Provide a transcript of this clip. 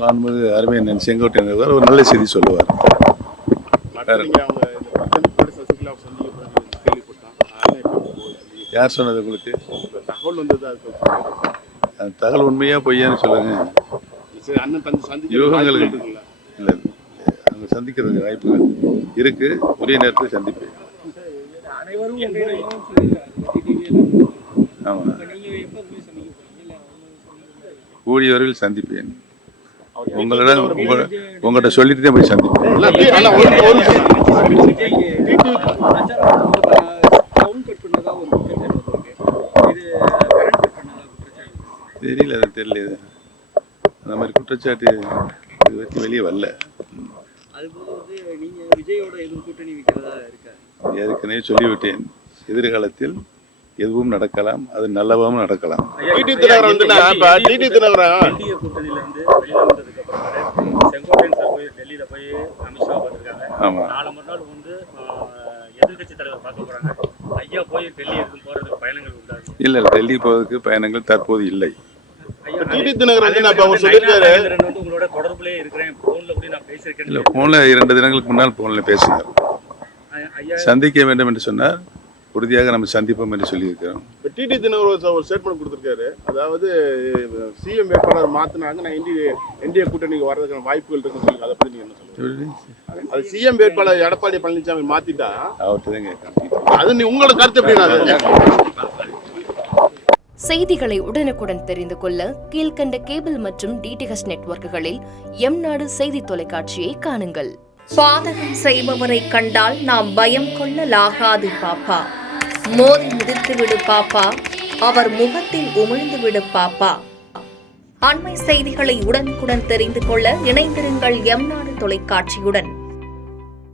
மாண்புமிகு அருமையண்ணன் செங்கோட்டையன் அவர் ஒரு நல்ல செய்தி சொல்லுவார். யார் சொன்னது உங்களுக்கு? தகவல் வந்தது. அந்த தகவல் உண்மையா பொய்யான்னு சொல்லுங்க. யூகங்கள் இல்லை, அவங்க சந்திக்கிறதுக்கு வாய்ப்புகள் இருக்கு. உரிய நேரத்தில் சந்திப்பேன். ஆமாம், கூடிய வரையில் சந்திப்பேன். உங்கள்கிட்ட சொல்லிட்டு தான் போய் சந்திப்பேன். தெரியல, அது தெரியல. அந்த மாதிரி குற்றச்சாட்டு இது வரைக்கும் வெளியே வரல. ஏற்கனவே சொல்லிவிட்டேன், எதிர்காலத்தில் எதுவும் நடக்கலாம், அது நல்லவும் நடக்கலாம். இல்ல, டெல்லி போவதற்கு பயணங்கள் தற்போது இல்லை. போன்ல 2 தினங்களுக்கு முன்னால் போன்ல பேசினார். சந்திக்க வேண்டும் என்று சொன்னார். உறுதியாக நம்ம சந்திப்போம் என்று சொல்லியிருக்கிறோம். டிடி தினகரன் ஒரு ஸ்டேட்மெண்ட் கொடுத்திருக்காரு. அதாவது சிஎம் வேட்பாளர் மாத்தினாங்க, நான் என்டிஏ கூட்டணிக்கு வர்றதுக்கான வாய்ப்புகள் இருக்குன்னு சொல்லி, அதை பத்தி நீங்க என்ன சொல்லுங்க? அது சிஎம் வேட்பாளர் எடப்பாடி பழனிசாமி மாத்திட்டா அவர்கிட்ட தான் கேட்கணும். அது உங்களோட கருத்து எப்படி? செய்திகளை உடனுக்குடன் தெரிந்து கொள்ள கீழ்கண்ட கேபிள் மற்றும் டிடிஹெச் நெட்வொர்க்குகளில் எம்நாடு செய்தி தொலைக்காட்சியை காணுங்கள். பாதகம் செய்பவரை கண்டால் நாம் பயம் கொள்ளலாகாது பாப்பா. மோதி மிதித்துவிடு பாப்பா, அவர் முகத்தில் உமிழ்ந்துவிடு பாப்பா. அண்மை செய்திகளை உடனுக்குடன் தெரிந்து கொள்ள இணைந்திருங்கள் எம்நாடு தொலைக்காட்சியுடன்.